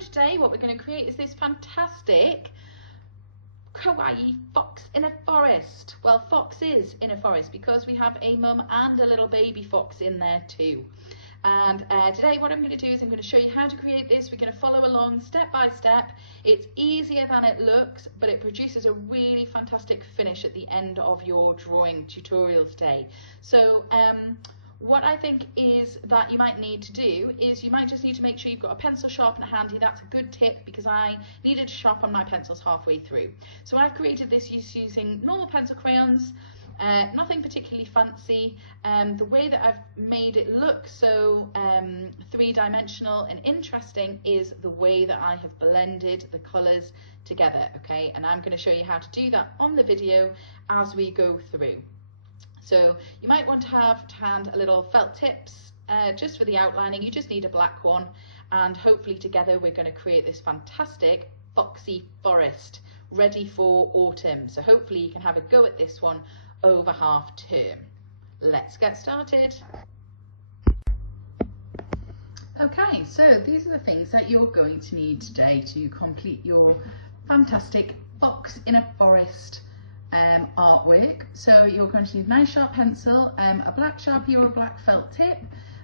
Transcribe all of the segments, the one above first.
today what we're going to create is this fantastic kawaii fox in a forest. Well, fox is in a forest because we have a mum and a little baby fox in there too. And today what I'm going to do is I'm going to show you how to create this. We're going to follow along step by step. It's easier than it looks, but it produces a really fantastic finish at the end of your drawing tutorial today. So what I think is that you might need to do is you might just need to make sure you've got a pencil sharpener handy. That's a good tip because I needed to sharpen my pencils halfway through. So I've created this using normal pencil crayons, nothing particularly fancy. The way that I've made it look so three-dimensional and interesting is the way that I have blended the colours together, okay? And I'm going to show you how to do that on the video as we go through. So you might want to have to hand a little felt tips just for the outlining. You just need a black one, and hopefully together we're going to create this fantastic foxy forest ready for autumn. So hopefully you can have a go at this one over half term. Let's get started. Okay, so these are the things that you're going to need today to complete your fantastic fox in a forest artwork. So you're going to need a nice sharp pencil, a black Sharpie or a black felt tip,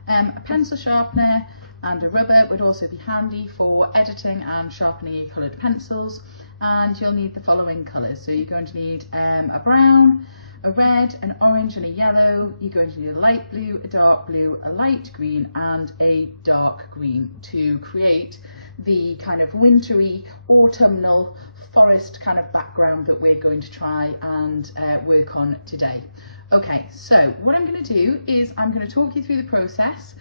a pencil sharpener, and a rubber would also be handy for editing and sharpening your coloured pencils. And you'll need the following colours. So you're going to need a brown, a red, an orange and a yellow. You're going to need a light blue, a dark blue, a light green and a dark green to create the kind of wintry, autumnal forest kind of background that we're going to try and work on today. Okay, so what I'm going to do is I'm going to talk you through the process.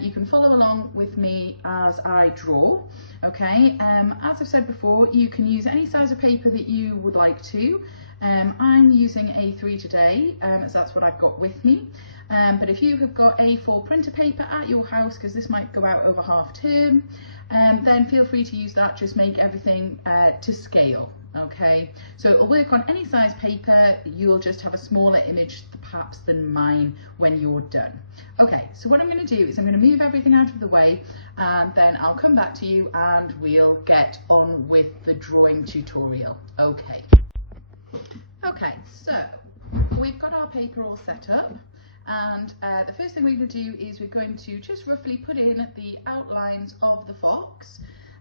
You can follow along with me as I draw. Okay, as I've said before, you can use any size of paper that you would like to. I'm using A3 today, as that's what I've got with me. But if you have got A4 printer paper at your house, because this might go out over half term, then feel free to use that. Just make everything to scale. Okay, so it'll work on any size paper. You'll just have a smaller image perhaps than mine when you're done. Okay, so what I'm going to do is I'm going to move everything out of the way, and then I'll come back to you and we'll get on with the drawing tutorial. Okay. Okay, so we've got our paper all set up, and the first thing we're going to do is we're going to just roughly put in the outlines of the fox.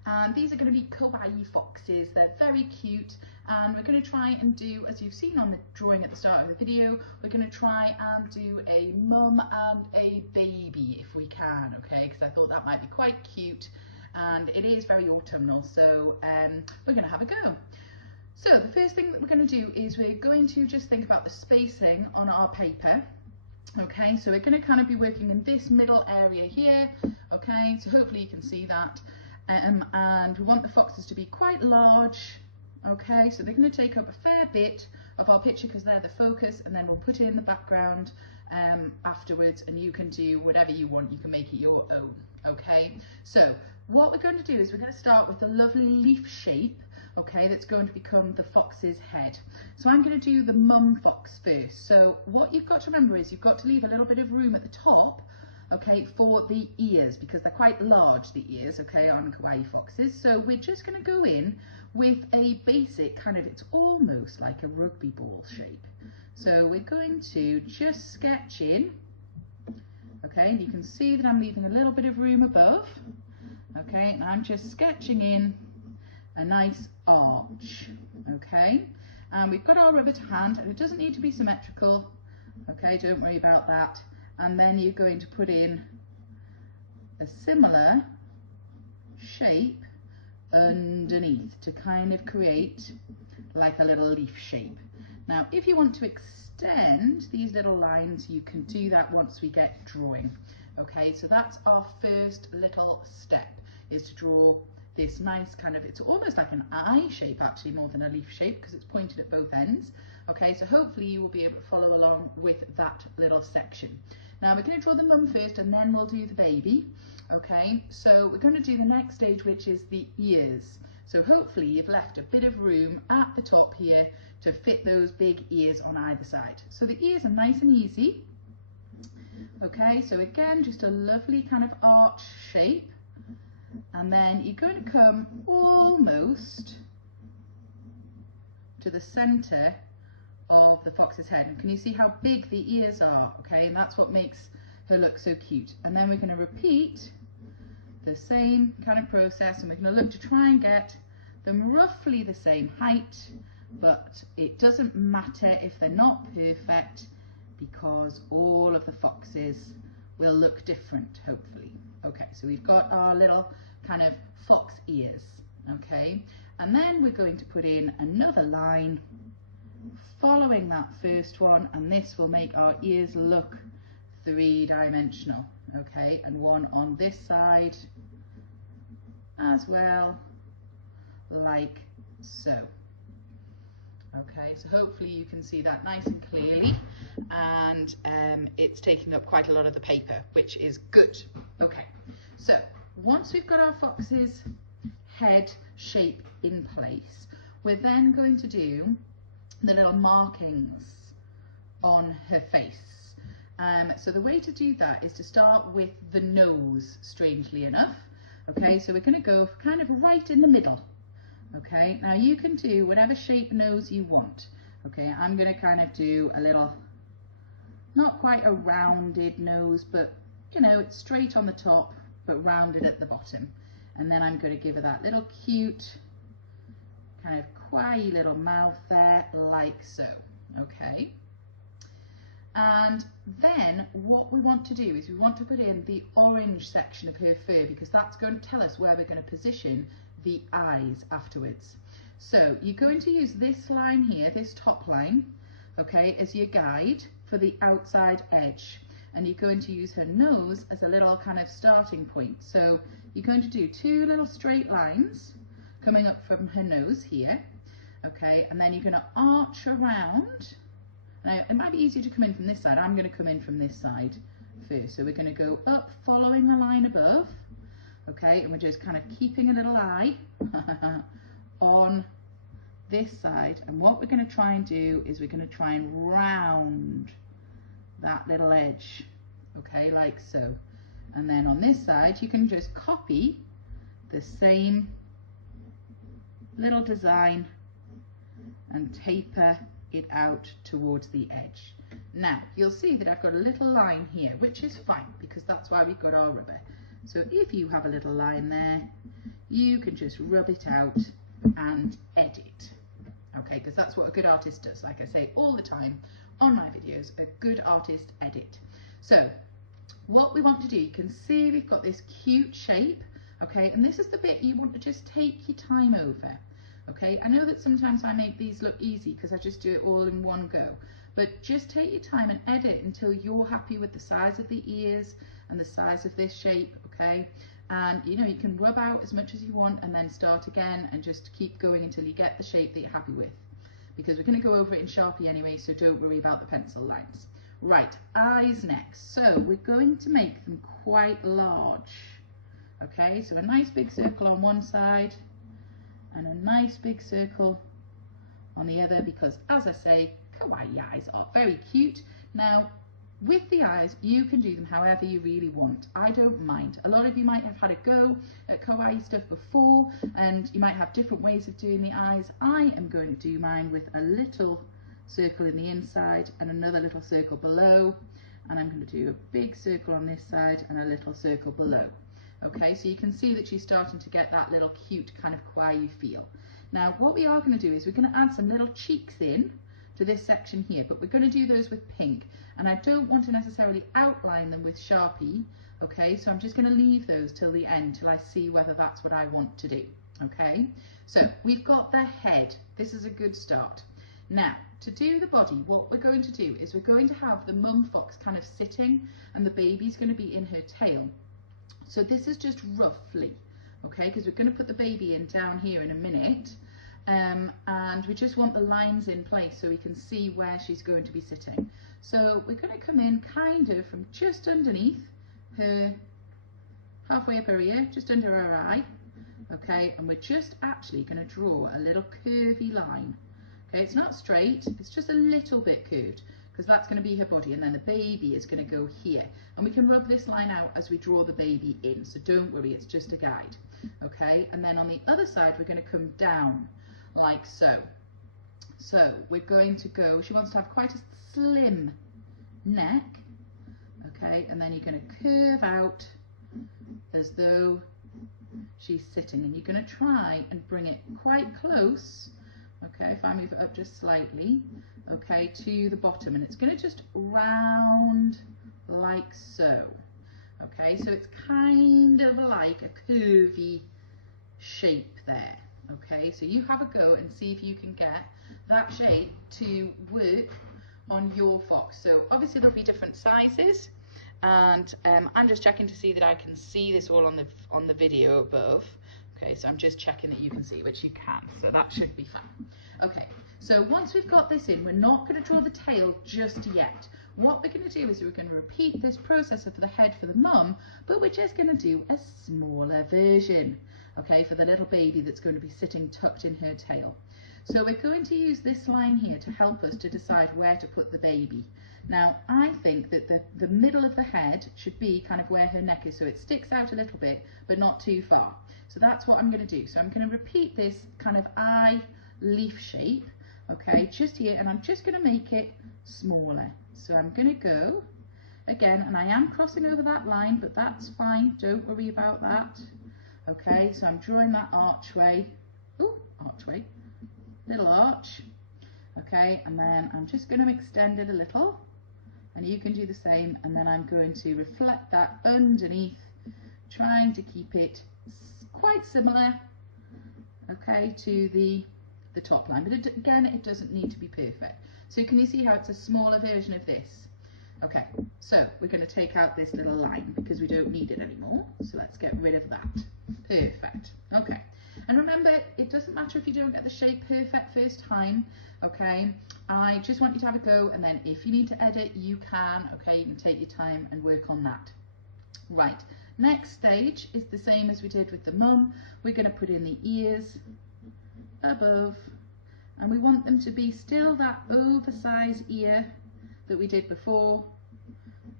And these are going to be kawaii foxes. They're very cute, and we're going to try and do, as you've seen on the drawing at the start of the video, we're going to try and do a mum and a baby if we can, okay, because I thought that might be quite cute, and it is very autumnal, so we're going to have a go. So the first thing that we're going to do is we're going to just think about the spacing on our paper. Okay, so we're going to kind of be working in this middle area here, okay, so hopefully you can see that. And we want the foxes to be quite large, okay, so they're going to take up a fair bit of our picture because they're the focus, and then we'll put in the background afterwards, and you can do whatever you want, you can make it your own. Okay, so what we're going to do is we're going to start with a lovely leaf shape, okay, that's going to become the fox's head. So I'm going to do the mum fox first. So what you've got to remember is you've got to leave a little bit of room at the top, okay, for the ears, because they're quite large, the ears, okay, on kawaii foxes. So we're just going to go in with a basic kind of, it's almost like a rugby ball shape. So we're going to just sketch in, okay, and you can see that I'm leaving a little bit of room above, okay, and I'm just sketching in a nice arch, okay, and we've got our rubber to hand, and it doesn't need to be symmetrical, okay, don't worry about that. And then you're going to put in a similar shape underneath to kind of create like a little leaf shape. Now if you want to extend these little lines, you can do that once we get drawing. Okay, so that's our first little step, is to draw this nice kind of, it's almost like an eye shape actually more than a leaf shape because it's pointed at both ends. Okay, so hopefully you will be able to follow along with that little section. Now we're going to draw the mum first, and then we'll do the baby. Okay, so we're going to do the next stage, which is the ears. So hopefully you've left a bit of room at the top here to fit those big ears on either side. So the ears are nice and easy. Okay, so again, just a lovely kind of arch shape. and then you're going to come almost to the center of the fox's head. And can you see how big the ears are? Okay, and that's what makes her look so cute. And then we're going to repeat the same kind of process, and we're going to look to try and get them roughly the same height, but it doesn't matter if they're not perfect, because all of the foxes will look different, hopefully. Okay, so we've got our little kind of fox ears, okay, and then we're going to put in another line following that first one, and this will make our ears look three-dimensional, okay, and one on this side as well, like so. Okay, so hopefully you can see that nice and clearly, and it's taking up quite a lot of the paper, which is good. Okay, so once we've got our fox's head shape in place, we're then going to do the little markings on her face. So the way to do that is to start with the nose, strangely enough. Okay, so we're going to go kind of right in the middle. Okay, now you can do whatever shape nose you want. Okay, I'm going to kind of do a little, not quite a rounded nose, but you know, it's straight on the top but rounded at the bottom. And then I'm going to give her that little cute kind of kawaii little mouth there, like so. Okay, and then what we want to do is we want to put in the orange section of her fur, because that's going to tell us where we're going to position the eyes afterwards. So you're going to use this line here, this top line, okay, as your guide for the outside edge, and you're going to use her nose as a little kind of starting point. So you're going to do two little straight lines coming up from her nose here, okay, and then you're going to arch around. Now it might be easier to come in from this side. I'm going to come in from this side first. So we're going to go up following the line above, okay, and we're just kind of keeping a little eye on this side, and what we're going to try and do is we're going to try and round that little edge, okay, like so. And then on this side you can just copy the same little design and taper it out towards the edge. Now you'll see that I've got a little line here, which is fine because that's why we've got our rubber. So if you have a little line there, you can just rub it out and edit, okay, because that's what a good artist does. Like I say all the time on my videos, a good artist edit. So what we want to do, you can see we've got this cute shape, okay, and this is the bit you want to just take your time over. Okay, I know that sometimes I make these look easy because I just do it all in one go, but just take your time and edit until you're happy with the size of the ears and the size of this shape, okay? And you know, you can rub out as much as you want and then start again and just keep going until you get the shape that you're happy with, because we're going to go over it in Sharpie anyway, so don't worry about the pencil lines. Right, eyes next. So we're going to make them quite large, okay? So a nice big circle on one side and a nice big circle on the other, because as I say, kawaii eyes are very cute. Now with the eyes you can do them however you really want. I don't mind. A lot of you might have had a go at kawaii stuff before and you might have different ways of doing the eyes. I am going to do mine with a little circle in the inside and another little circle below, and I'm going to do a big circle on this side and a little circle below. Okay, so you can see that she's starting to get that little cute kind of kawaii feel. Now what we are going to do is we're going to add some little cheeks in to this section here, but we're going to do those with pink, and I don't want to necessarily outline them with Sharpie, okay, so I'm just going to leave those till the end till I see whether that's what I want to do. Okay, so we've got the head. This is a good start. Now to do the body, what we're going to do is we're going to have the mum fox kind of sitting and the baby's going to be in her tail. So this is just roughly, okay, because we're going to put the baby in down here in a minute, and we just want the lines in place so we can see where she's going to be sitting. So we're going to come in kind of from just underneath her, halfway up her ear, just under her eye, okay, and we're just actually going to draw a little curvy line. Okay, it's not straight, it's just a little bit curved, because that's going to be her body, and then the baby is going to go here. And we can rub this line out as we draw the baby in, so don't worry, it's just a guide. Okay, and then on the other side we're going to come down like so. So we're going to go, she wants to have quite a slim neck, okay, and then you're going to curve out as though she's sitting, and you're going to try and bring it quite close, okay, if I move it up just slightly, okay, to the bottom, and it's going to just round like so. Okay, so it's kind of like a curvy shape there. Okay, so you have a go and see if you can get that shape to work on your fox. So obviously there'll be different sizes, and I'm just checking to see that I can see this all on the video above. Okay, so I'm just checking that you can see, which you can, so that should be fine. Okay, so once we've got this in, we're not going to draw the tail just yet. What we're going to do is we're going to repeat this process of the head for the mum, but we're just going to do a smaller version, okay, for the little baby that's going to be sitting tucked in her tail. So we're going to use this line here to help us to decide where to put the baby. Now, I think that the middle of the head should be kind of where her neck is, so it sticks out a little bit, but not too far. So that's what I'm going to do. So I'm going to repeat this kind of eye leaf shape, okay, just here, and I'm just going to make it smaller. So I'm going to go again, and I am crossing over that line, but that's fine, don't worry about that. Okay, so I'm drawing that archway, little arch, okay, and then I'm just going to extend it a little, and you can do the same, and then I'm going to reflect that underneath, trying to keep it quite similar, okay, to the top line, but again, it doesn't need to be perfect. So can you see how it's a smaller version of this? Okay, so we're going to take out this little line because we don't need it anymore. So let's get rid of that. Perfect. Okay, and remember, it doesn't matter if you don't get the shape perfect first time. Okay, I just want you to have a go, and then if you need to edit, you can. Okay, you can take your time and work on that. Right, next stage is the same as we did with the mum. We're going to put in the ears above, and we want them to be still that oversized ear that we did before,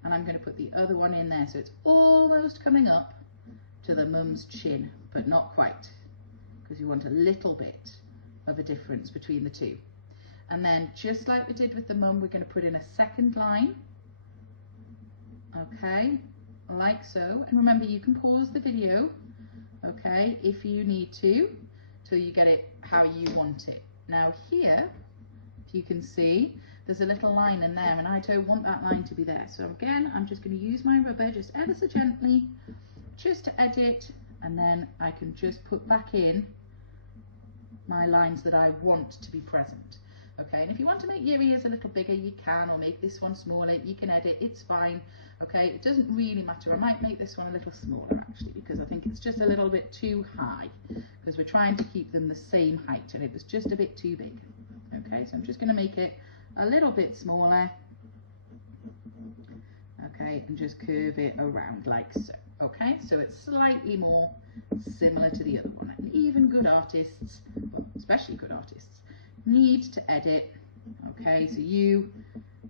and I'm going to put the other one in there, so it's almost coming up to the mum's chin, but not quite, because you want a little bit of a difference between the two. And then just like we did with the mum, we're going to put in a second line, okay, like so, and remember, you can pause the video, okay, if you need to, till you get it how you want it. Now here, if you can see, there's a little line in there, and I don't want that line to be there. So again, I'm just going to use my rubber just ever so gently, just to edit, and then I can just put back in my lines that I want to be present. Okay, and if you want to make your ears a little bigger, you can, or make this one smaller, you can edit, it's fine. Okay, it doesn't really matter. I might make this one a little smaller actually, because I think it's just a little bit too high, because we're trying to keep them the same height, and it was just a bit too big. Okay, so I'm just going to make it a little bit smaller, okay, and just curve it around like so. Okay, so it's slightly more similar to the other one. And even good artists, well, especially good artists, need to edit. Okay, so you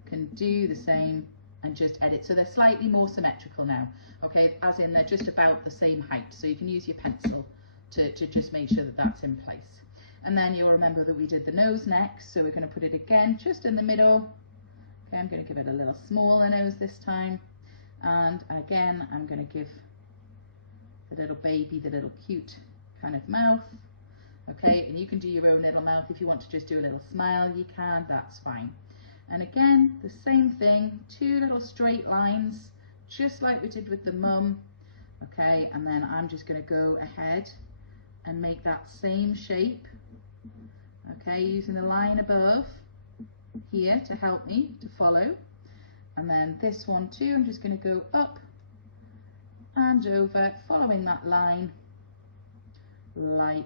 can do the same and just edit. So they're slightly more symmetrical now, okay, as in they're just about the same height. So you can use your pencil to just make sure that that's in place. And then you'll remember that we did the nose next, so we're going to put it again just in the middle. Okay, I'm going to give it a little smaller nose this time, and again I'm going to give the little baby the little cute kind of mouth. Okay, and you can do your own little mouth. If you want to just do a little smile, you can, that's fine. And again, the same thing, two little straight lines, just like we did with the mum. Okay, and then I'm just going to go ahead and make that same shape. Okay, using the line above here to help me to follow. And then this one too, I'm just going to go up and over, following that line like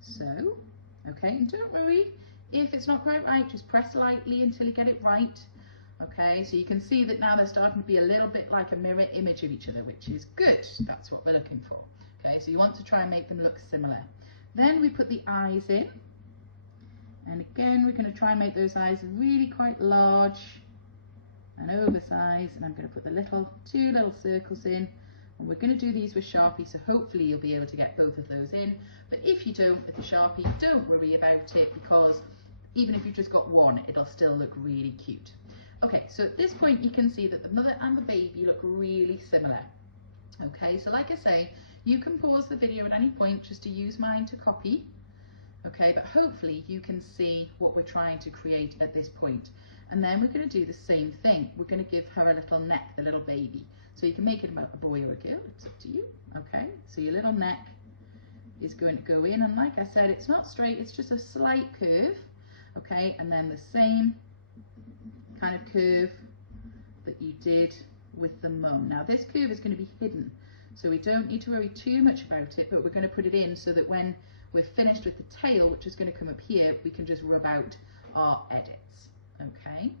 so. Okay, and don't worry if it's not quite right, just press lightly until you get it right. Okay, so you can see that now they're starting to be a little bit like a mirror image of each other, which is good. That's what we're looking for. Okay, so you want to try and make them look similar. Then we put the eyes in, And again, we're going to try and make those eyes really quite large and oversized. And I'm going to put the two little circles in. And we're going to do these with Sharpie, so hopefully you'll be able to get both of those in. But if you don't with the Sharpie, don't worry about it, because even if you've just got one, it'll still look really cute. Okay, so at this point you can see that the mother and the baby look really similar. Okay, so like I say, you can pause the video at any point just to use mine to copy. Okay, but hopefully you can see what we're trying to create at this point. And then we're going to do the same thing. We're going to give her a little neck, the little baby. So you can make it a boy or a girl, it's up to you. Okay, so your little neck is going to go in, and like I said, it's not straight, it's just a slight curve. Okay, and then the same kind of curve that you did with the mum. Now this curve is going to be hidden, so we don't need to worry too much about it, but we're going to put it in so that when we're finished with the tail, which is going to come up here, we can just rub out our edits. Okay,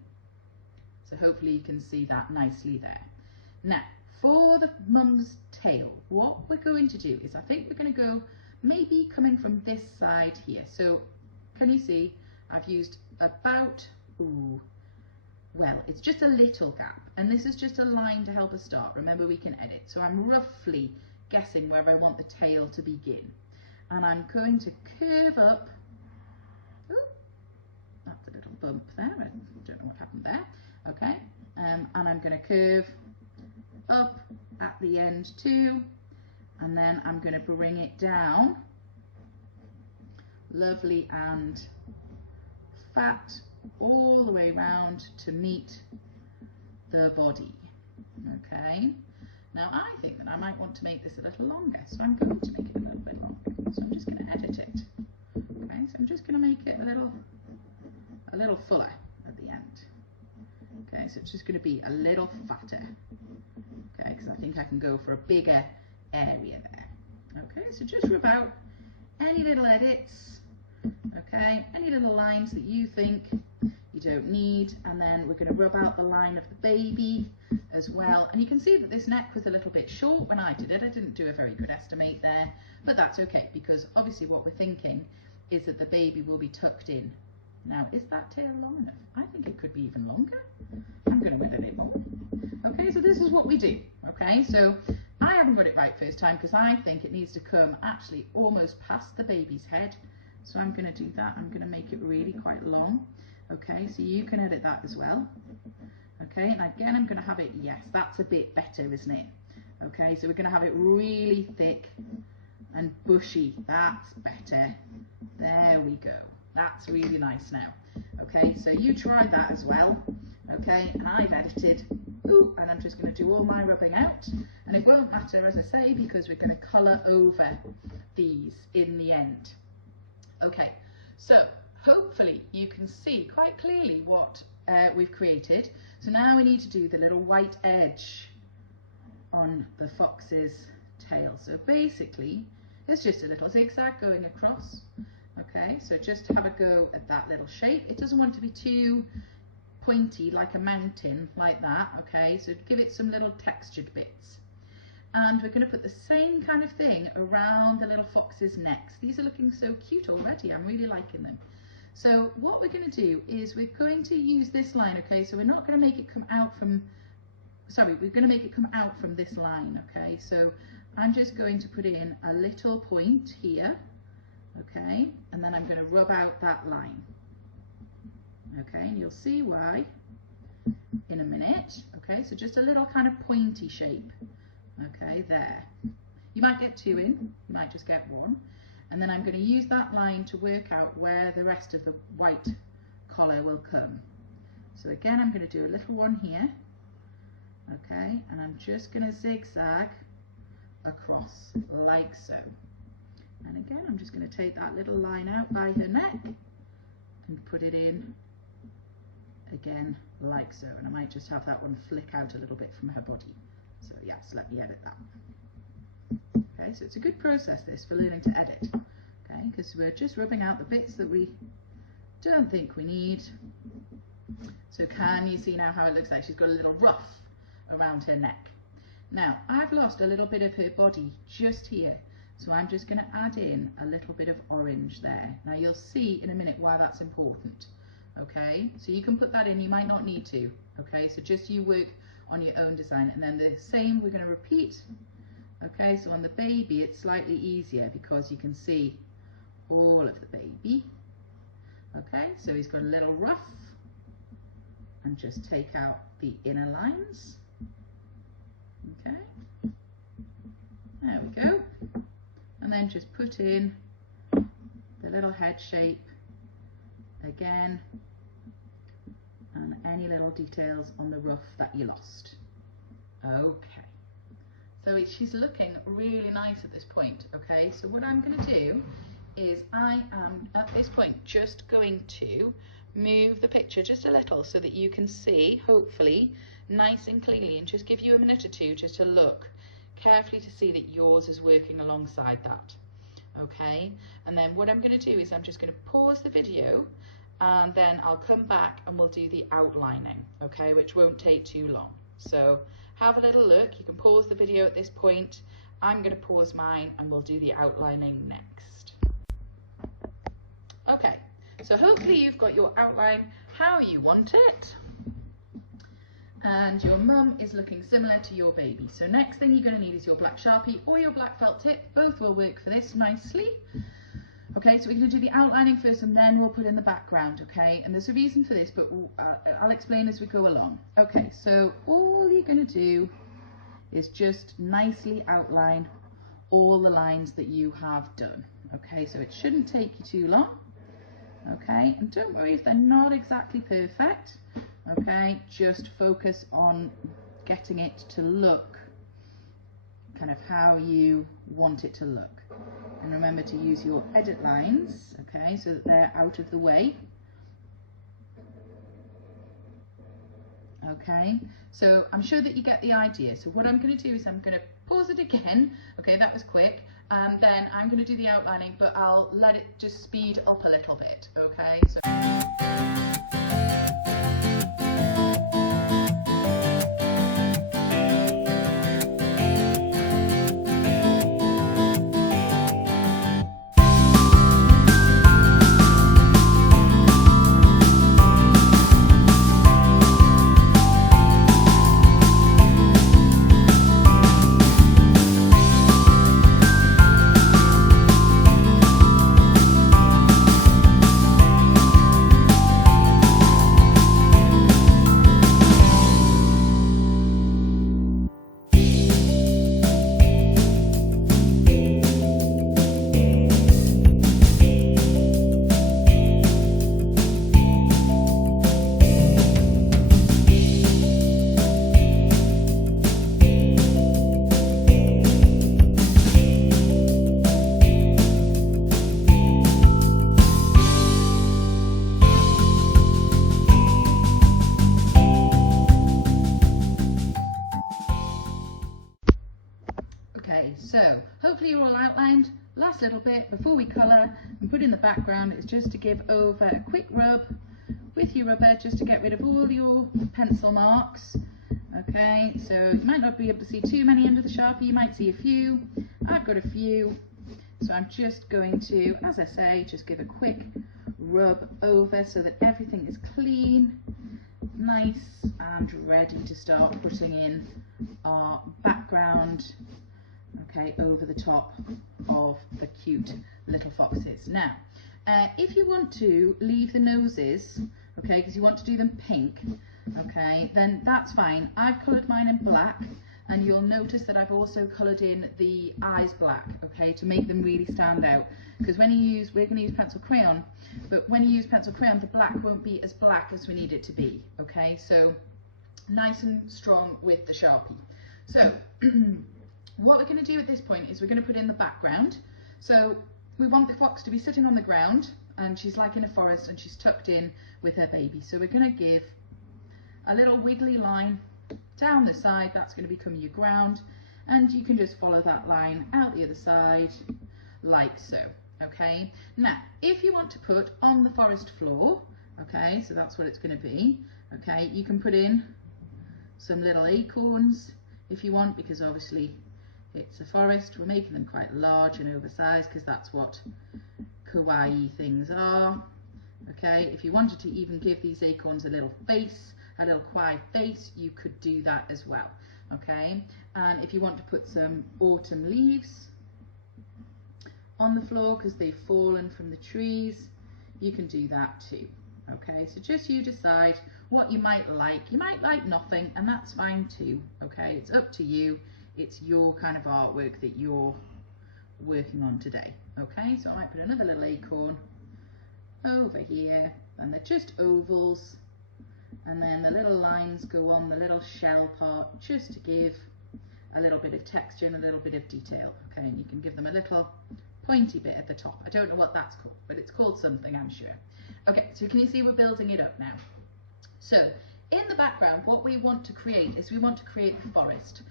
so hopefully you can see that nicely there. Now for the mum's tail, what we're going to do is, I think we're going to go maybe coming from this side here. So can you see I've used about, well, it's just a little gap, and this is just a line to help us start. Remember, we can edit. So I'm roughly guessing where I want the tail to begin, and I'm going to curve up. Ooh, that's a little bump there. I don't know what happened there. Okay, and I'm going to curve up at the end too, and then I'm going to bring it down, lovely and fat, all the way around to meet the body. Okay, now I think that I might want to make this a little longer, so I'm going to make it a little bit longer. So I'm just going to edit it. Okay, so I'm just going to make it a little fuller at the end. Okay, so it's just going to be a little fatter. Okay, because I think I can go for a bigger area there. Okay, so just rub out any little edits. Okay, any little lines that you think you don't need, and then we're going to rub out the line of the baby as well. And you can see that this neck was a little bit short when I did it. I didn't do a very good estimate there, but that's okay, because obviously what we're thinking is that the baby will be tucked in. Now, is that tail long enough? I think it could be even longer. I'm going to edit it more. Okay, so this is what we do. Okay, so I haven't got it right first time, because I think it needs to come actually almost past the baby's head. So I'm going to do that. I'm going to make it really quite long. Okay, so you can edit that as well. Okay, and again, I'm going to have it, yes, that's a bit better, isn't it? Okay, so we're going to have it really thick and bushy. That's better. There we go. That's really nice now. Okay, so you try that as well. Okay, and I've edited. Ooh, and I'm just going to do all my rubbing out. And it won't matter, as I say, because we're going to colour over these in the end. Okay, so hopefully you can see quite clearly what we've created. So now we need to do the little white edge on the fox's tail. So basically, it's just a little zigzag going across. Okay, so just have a go at that little shape. It doesn't want to be too pointy like a mountain like that. Okay, so give it some little textured bits. And we're going to put the same kind of thing around the little fox's necks. These are looking so cute already. I'm really liking them. So what we're going to do is we're going to use this line. Okay, so we're not going to make it come out from, sorry, we're going to make it come out from this line. Okay, so I'm just going to put in a little point here. Okay, and then I'm going to rub out that line. Okay, and you'll see why in a minute. Okay, so just a little kind of pointy shape. Okay, there. You might get two in, you might just get one. And then I'm going to use that line to work out where the rest of the white collar will come. So again, I'm going to do a little one here. Okay, and I'm just going to zigzag across like so. And again, I'm just going to take that little line out by her neck and put it in again like so. And I might just have that one flick out a little bit from her body. So yes, let me edit that. Okay, so it's a good process this for learning to edit. Okay, because we're just rubbing out the bits that we don't think we need. So can you see now how it looks like she's got a little ruff around her neck? Now, I've lost a little bit of her body just here. So I'm just going to add in a little bit of orange there. Now you'll see in a minute why that's important. Okay, so you can put that in, you might not need to. Okay, so just you work on your own design, and then the same we're going to repeat. Okay, so on the baby it's slightly easier because you can see all of the baby. Okay, so he's got a little ruff, and just take out the inner lines. Okay, there we go, and then just put in the little head shape again, and any little details on the ruff that you lost. Okay, so she's looking really nice at this point. Okay, so what I'm going to do is I am at this point just going to move the picture just a little so that you can see, hopefully nice and clearly, and just give you a minute or two just to look carefully to see that yours is working alongside that. Okay, and then what I'm going to do is I'm just going to pause the video, and then I'll come back and we'll do the outlining, okay, which won't take too long. So have a little look. You can pause the video at this point. I'm going to pause mine and we'll do the outlining next. Okay, so hopefully you've got your outline how you want it, and your mum is looking similar to your baby. So next thing you're going to need is your black Sharpie or your black felt tip. Both will work for this nicely. Okay, so we're going to do the outlining first, and then we'll put in the background. Okay, and there's a reason for this, but I'll explain as we go along. Okay, so all you're going to do is just nicely outline all the lines that you have done. Okay, so it shouldn't take you too long. Okay, and don't worry if they're not exactly perfect. Okay, just focus on getting it to look kind of how you want it to look. And remember to use your edit lines, okay, so that they're out of the way. Okay, so I'm sure that you get the idea. So what I'm going to do is I'm going to pause it again. Okay, that was quick. And then I'm going to do the outlining, but I'll let it just speed up a little bit. Okay, so so hopefully you're all outlined. Last little bit before we colour and put in the background is just to give over a quick rub with your rubber just to get rid of all your pencil marks. Okay, so you might not be able to see too many under the Sharpie, you might see a few. I've got a few, so I'm just going to, as I say, just give a quick rub over so that everything is clean, nice and ready to start putting in our background, okay, over the top of the cute little foxes. Now, if you want to leave the noses, okay, because you want to do them pink, okay, then that's fine. I've coloured mine in black, and you'll notice that I've also coloured in the eyes black, okay, to make them really stand out. Because when you use, we're going to use pencil crayon, but when you use pencil crayon, the black won't be as black as we need it to be, okay, so nice and strong with the Sharpie. So, what we're going to do at this point is we're going to put in the background. So we want the fox to be sitting on the ground, and she's like in a forest and she's tucked in with her baby. So we're going to give a little wiggly line down the side. That's going to become your ground, and you can just follow that line out the other side like so. Okay, now if you want to put on the forest floor, okay, so that's what it's going to be. Okay, you can put in some little acorns if you want, because obviously it's a forest. We're making them quite large and oversized because that's what kawaii things are. Okay, if you wanted to even give these acorns a little face, a little kawaii face, you could do that as well. Okay, and if you want to put some autumn leaves on the floor because they've fallen from the trees, you can do that too. Okay, so just you decide what you might like. You might like nothing, and that's fine too. Okay, it's up to you. It's your kind of artwork that you're working on today. Okay, so I might put another little acorn over here, and they're just ovals, and then the little lines go on the little shell part just to give a little bit of texture and a little bit of detail. Okay, and you can give them a little pointy bit at the top. I don't know what that's called, but it's called something, I'm sure. Okay, so can you see we're building it up now? So in the background, what we want to create is we want to create the forest.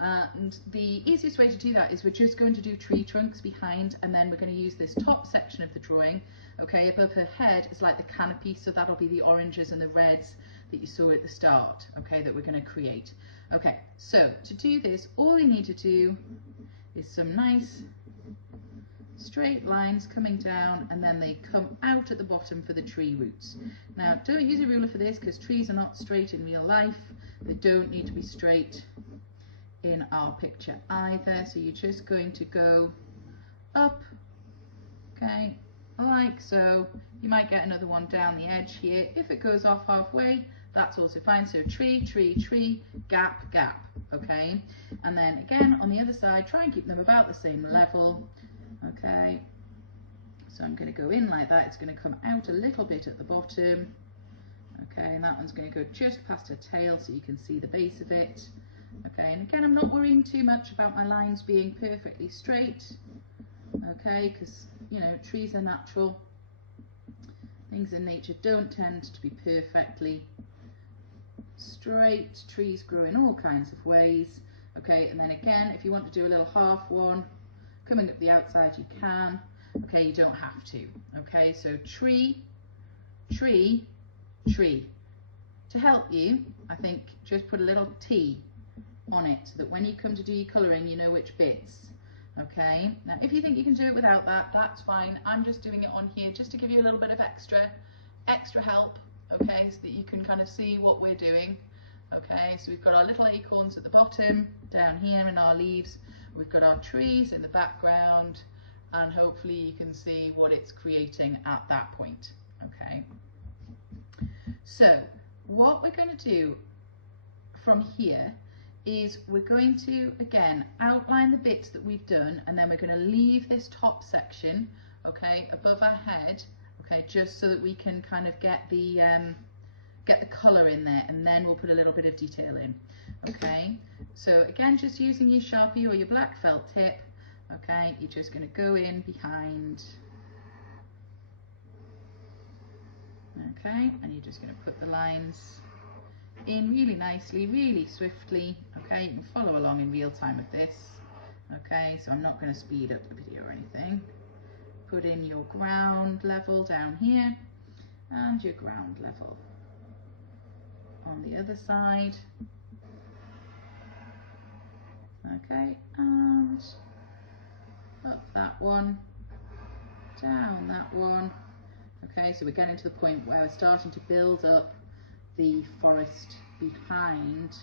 And the easiest way to do that is we're just going to do tree trunks behind, and then we're going to use this top section of the drawing. Okay, above her head is like the canopy, so that'll be the oranges and the reds that you saw at the start, okay, that we're going to create. Okay, so to do this, all you need to do is some nice straight lines coming down, and then they come out at the bottom for the tree roots. Now, don't use a ruler for this because trees are not straight in real life. They don't need to be straight in our picture either, so you're just going to go up, okay, like so. You might get another one down the edge here. If it goes off halfway, that's also fine. So tree, tree, tree, gap, gap, okay, and then again on the other side, try and keep them about the same level. Okay, so I'm going to go in like that. It's going to come out a little bit at the bottom. Okay, and that one's going to go just past her tail so you can see the base of it. Okay, and again, I'm not worrying too much about my lines being perfectly straight. Okay, because, you know, trees are natural. Things in nature don't tend to be perfectly straight. Trees grow in all kinds of ways. Okay, and then again, if you want to do a little half one, coming up the outside, you can. Okay, you don't have to. Okay, so tree, tree, tree. To help you, I think just put a little T on it so that when you come to do your colouring, you know which bits. Okay, now if you think you can do it without that, that's fine. I'm just doing it on here just to give you a little bit of extra help, okay, so that you can kind of see what we're doing. Okay, so we've got our little acorns at the bottom, down here in our leaves. We've got our trees in the background, and hopefully you can see what it's creating at that point. Okay, so what we're going to do from here is we're going to again outline the bits that we've done, and then we're going to leave this top section, okay, above our head, okay, just so that we can kind of get the colour in there, and then we'll put a little bit of detail in. Okay, so again, just using your Sharpie or your black felt tip, okay, you're just going to go in behind, okay, and you're just going to put the lines in really nicely, really swiftly. Okay, you can follow along in real time with this. Okay, so I'm not going to speed up the video or anything. Put in your ground level down here and your ground level on the other side. Okay, and up that one, down that one. Okay, so we're getting to the point where we're starting to build up the forest behind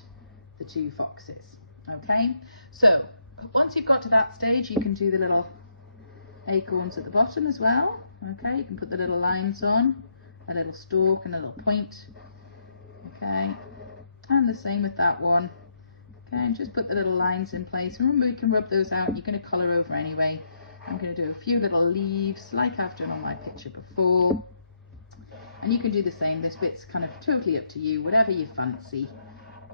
the two foxes. Okay, so once you've got to that stage, you can do the little acorns at the bottom as well. Okay, you can put the little lines on, a little stalk and a little point. Okay, and the same with that one. Okay, and just put the little lines in place. Remember, we can rub those out. You're going to colour over anyway. I'm going to do a few little leaves like I've done on my picture before. And you can do the same. This bit's kind of totally up to you, whatever you fancy.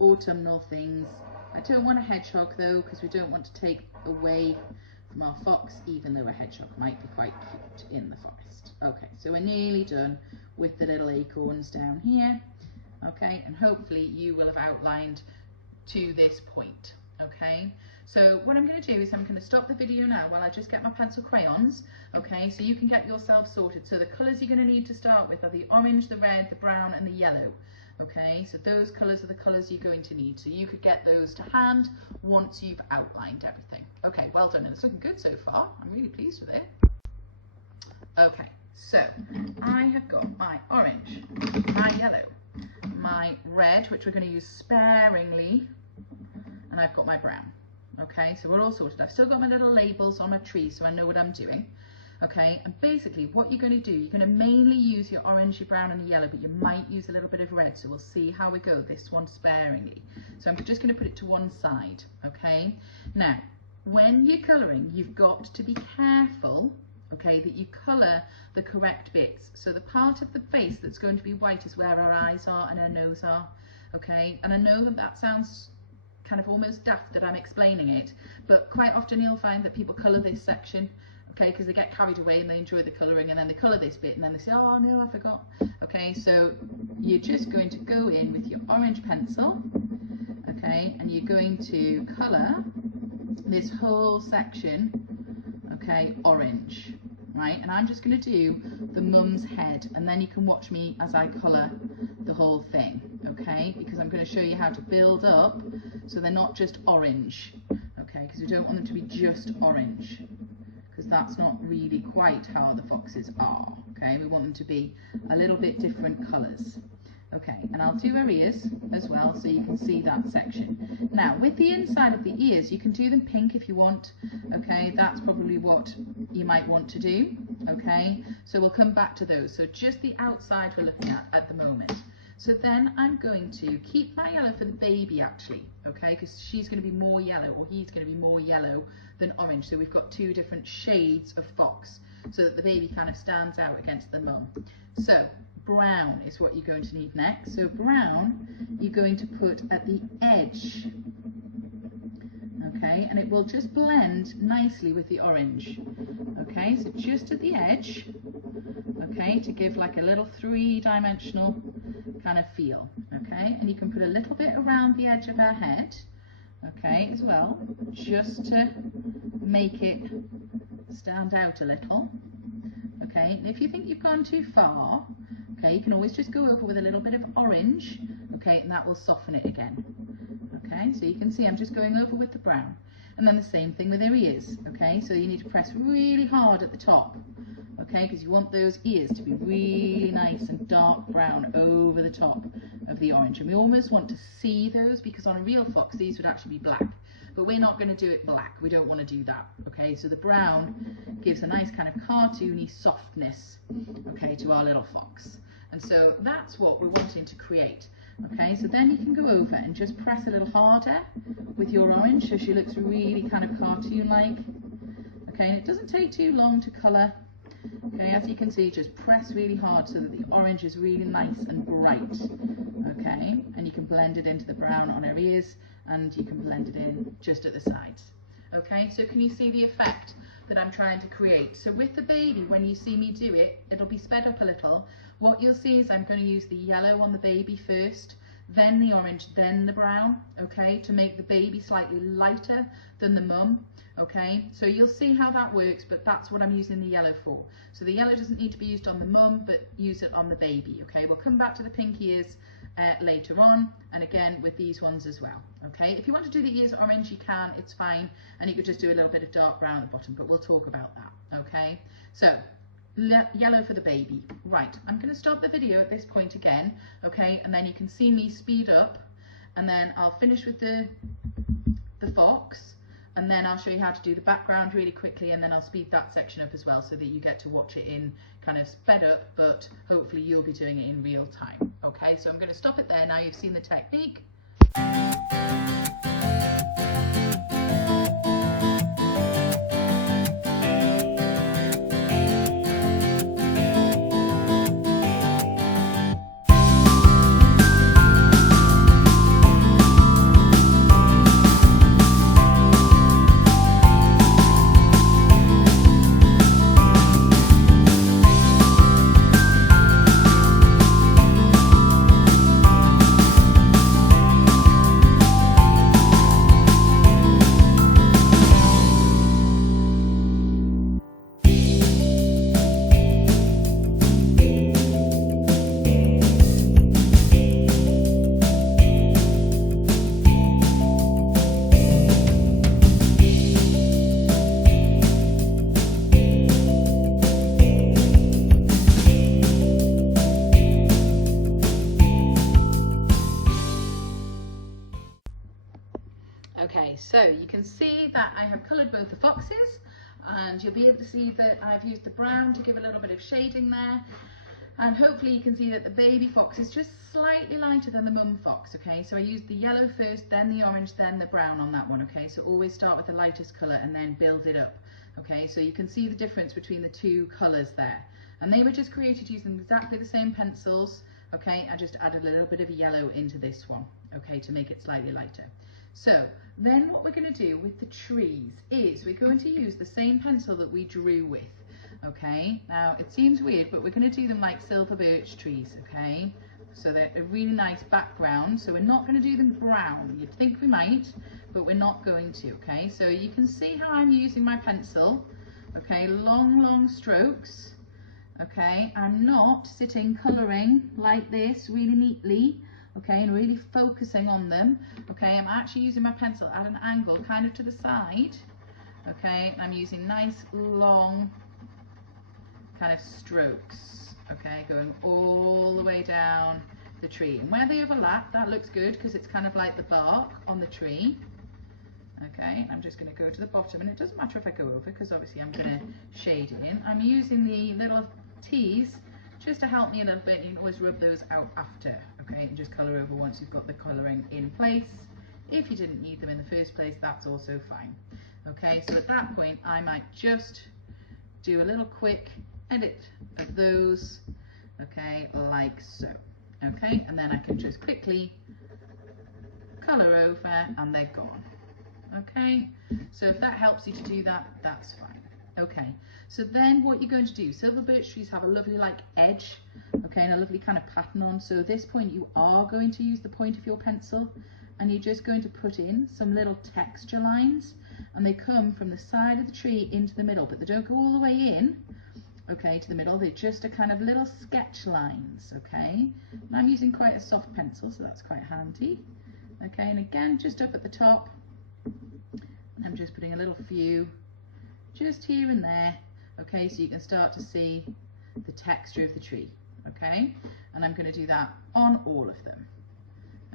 Autumnal things. I don't want a hedgehog though, because we don't want to take away from our fox, even though a hedgehog might be quite cute in the forest. Okay, so we're nearly done with the little acorns down here. Okay, and hopefully you will have outlined to this point. Okay, so what I'm going to do is I'm going to stop the video now while I just get my pencil crayons. Okay, so you can get yourself sorted. So the colours you're going to need to start with are the orange, the red, the brown and the yellow. Okay, so those colours are the colours you're going to need. So you could get those to hand once you've outlined everything. Okay, well done, and it's looking good so far. I'm really pleased with it. Okay, so I have got my orange, my yellow, my red, which we're going to use sparingly, and I've got my brown. Okay, so we're all sorted. I've still got my little labels on my tree so I know what I'm doing. Okay, and basically what you're going to do, you're going to mainly use your orange, your brown and your yellow, but you might use a little bit of red, so we'll see how we go. This one sparingly. So I'm just going to put it to one side. Okay, now when you're colouring, you've got to be careful, okay, that you colour the correct bits. So the part of the face that's going to be white is where our eyes are and our nose are. Okay, and I know that that sounds kind of almost daft that I'm explaining it, but quite often you'll find that people colour this section, okay, because they get carried away and they enjoy the colouring, and then they colour this bit and then they say, oh no, I forgot. Okay, so you're just going to go in with your orange pencil, okay, and you're going to colour this whole section, okay, orange, right, and I'm just going to do the mum's head, and then you can watch me as I colour the whole thing, okay, because I'm going to show you how to build up so they're not just orange, okay, because we don't want them to be just orange, because that's not really quite how the foxes are, okay, we want them to be a little bit different colours. Okay, and I'll do her ears as well so you can see that section. Now, with the inside of the ears, you can do them pink if you want, okay, that's probably what you might want to do, okay, so we'll come back to those. So just the outside we're looking at the moment. So then I'm going to keep my yellow for the baby actually, okay, because she's going to be more yellow, or he's going to be more yellow than orange, so we've got two different shades of fox so that the baby kind of stands out against the mum. So brown is what you're going to need next. So brown you're going to put at the edge, okay, and it will just blend nicely with the orange, okay, so just at the edge, okay, to give like a little three-dimensional kind of feel, okay, and you can put a little bit around the edge of her head, okay, as well, just to make it stand out a little, okay, and if you think you've gone too far, okay, you can always just go over with a little bit of orange, okay, and that will soften it again, okay, so you can see I'm just going over with the brown, and then the same thing with her ears, okay, so you need to press really hard at the top, okay, because you want those ears to be really nice and dark brown over the top of the orange, and we almost want to see those, because on a real fox these would actually be black, but we're not going to do it black, we don't want to do that, okay, so the brown gives a nice kind of cartoony softness, okay, to our little fox, and so that's what we're wanting to create, okay, so then you can go over and just press a little harder with your orange so she looks really kind of cartoon-like, okay, and it doesn't take too long to colour. Okay, as you can see, just press really hard so that the orange is really nice and bright, okay, and you can blend it into the brown on her ears, and you can blend it in just at the sides, okay, so can you see the effect that I'm trying to create? So with the baby, when you see me do it, it'll be sped up a little. What you'll see is I'm going to use the yellow on the baby first, then the orange, then the brown, okay, to make the baby slightly lighter than the mum, okay, so you'll see how that works, but that's what I'm using the yellow for. So the yellow doesn't need to be used on the mum, but use it on the baby, okay. We'll come back to the pink ears later on, and again with these ones as well, okay. If you want to do the ears orange, you can, it's fine, and you could just do a little bit of dark brown at the bottom, but we'll talk about that, okay. So yellow for the baby. Right, I'm going to stop the video at this point again, okay, and then you can see me speed up, and then I'll finish with the fox, and then I'll show you how to do the background really quickly, and then I'll speed that section up as well so that you get to watch it in kind of sped up, but hopefully you'll be doing it in real time. Okay, so I'm going to stop it there now. You've seen the technique. So you can see that I have coloured both the foxes, and you'll be able to see that I've used the brown to give a little bit of shading there, and hopefully you can see that the baby fox is just slightly lighter than the mum fox. Okay, so I used the yellow first, then the orange, then the brown on that one. Okay, so always start with the lightest colour and then build it up. Okay, so you can see the difference between the two colours there, and they were just created using exactly the same pencils. Okay, I just added a little bit of yellow into this one, okay, to make it slightly lighter. So then what we're going to do with the trees is we're going to use the same pencil that we drew with. Okay, now it seems weird, but we're going to do them like silver birch trees. Okay, so they're a really nice background, so we're not going to do them brown. You'd think we might, but we're not going to. Okay, so you can see how I'm using my pencil. Okay, long strokes. Okay, I'm not sitting colouring like this really neatly, okay, and really focusing on them. Okay, I'm actually using my pencil at an angle kind of to the side. Okay, and I'm using nice long kind of strokes, okay, going all the way down the tree. And where they overlap, that looks good because it's kind of like the bark on the tree. Okay, I'm just going to go to the bottom, and it doesn't matter if I go over because obviously I'm going to shade it in. I'm using the little T's just to help me a little bit. You can always rub those out after, okay, and just colour over once you've got the colouring in place. If you didn't need them in the first place, that's also fine. Okay, so at that point I might just do a little quick edit of those, okay, like so. Okay, and then I can just quickly colour over and they're gone. Okay, so if that helps you to do that, that's fine. Okay, so then what you're going to do, silver birch trees have a lovely like edge, okay, and a lovely kind of pattern on. So at this point you are going to use the point of your pencil, and you're just going to put in some little texture lines, and they come from the side of the tree into the middle, but they don't go all the way in, okay, to the middle. They're just a kind of little sketch lines. Okay, and I'm using quite a soft pencil, so that's quite handy. Okay, and again just up at the top, I'm just putting a little few just here and there, okay, so you can start to see the texture of the tree. Okay, and I'm going to do that on all of them.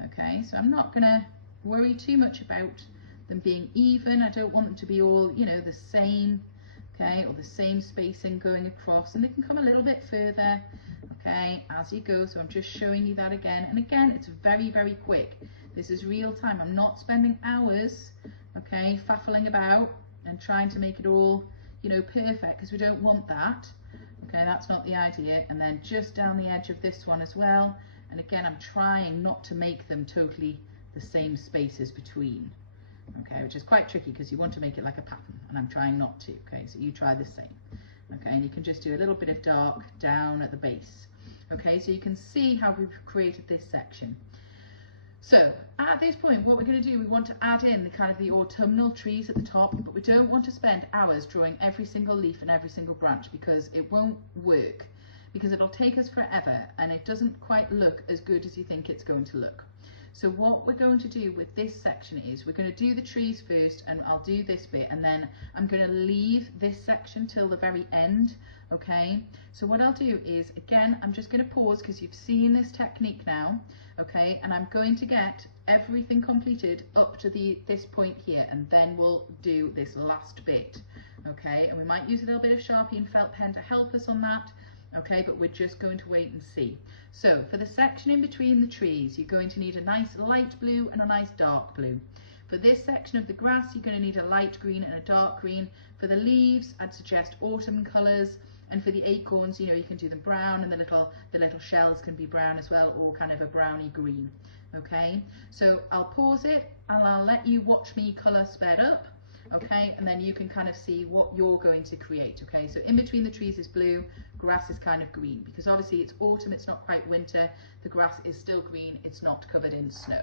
Okay, so I'm not going to worry too much about them being even. I don't want them to be all, you know, the same, okay, or the same spacing going across, and they can come a little bit further, okay, as you go. So I'm just showing you that again, and again it's very quick. This is real time. I'm not spending hours, okay, faffling about and trying to make it all, you know, perfect, because we don't want that. Okay, that's not the idea. And then just down the edge of this one as well, and again I'm trying not to make them totally the same spaces between, okay, which is quite tricky because you want to make it like a pattern, and I'm trying not to. Okay, so you try the same. Okay, and you can just do a little bit of dark down at the base. Okay, so you can see how we've created this section. So at this point, what we're going to do, we want to add in the kind of the autumnal trees at the top, but we don't want to spend hours drawing every single leaf and every single branch, because it won't work, because it'll take us forever and it doesn't quite look as good as you think it's going to look. So what we're going to do with this section is we're going to do the trees first, and I'll do this bit, and then I'm going to leave this section till the very end. Okay, so what I'll do is, again, I'm just going to pause because you've seen this technique now. Okay, and I'm going to get everything completed up to this point here, and then we'll do this last bit. Okay, and we might use a little bit of Sharpie and felt pen to help us on that. Okay, but we're just going to wait and see. So for the section in between the trees, you're going to need a nice light blue and a nice dark blue. For this section of the grass, you're going to need a light green and a dark green. For the leaves, I'd suggest autumn colours. And for the acorns, you know, you can do them brown, and the little shells can be brown as well, or kind of a browny green. Okay, so I'll pause it and I'll let you watch me colour sped up. Okay, and then you can kind of see what you're going to create. Okay, so in between the trees is blue, grass is kind of green, because obviously it's autumn, it's not quite winter, the grass is still green, it's not covered in snow.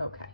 Okay.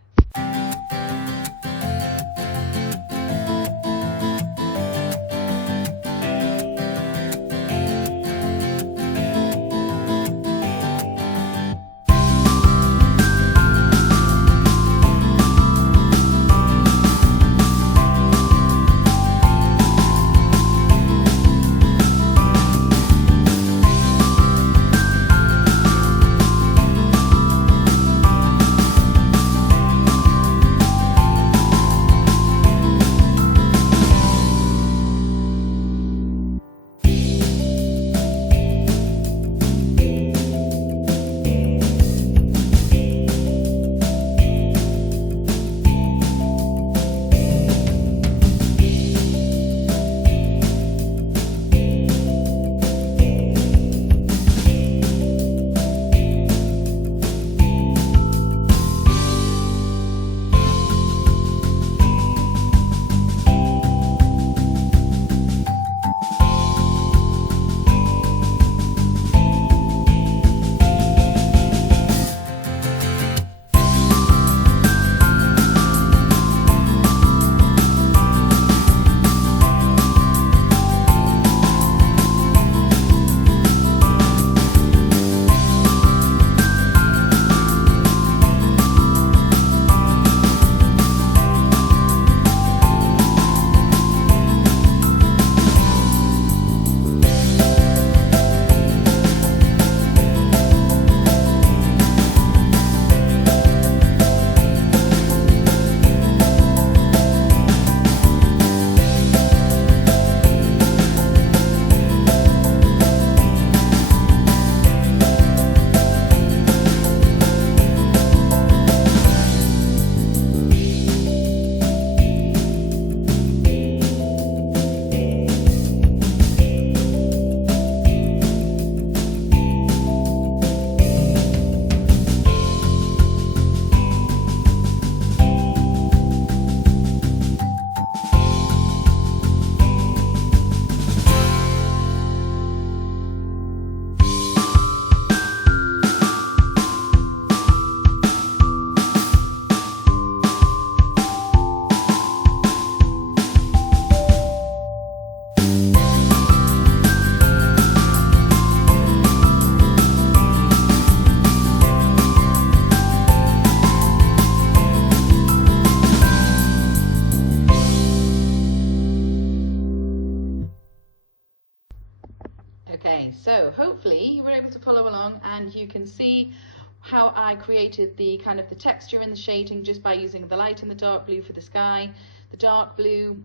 were able to follow along, and you can see how I created the kind of the texture and the shading just by using the light and the dark blue for the sky. The dark blue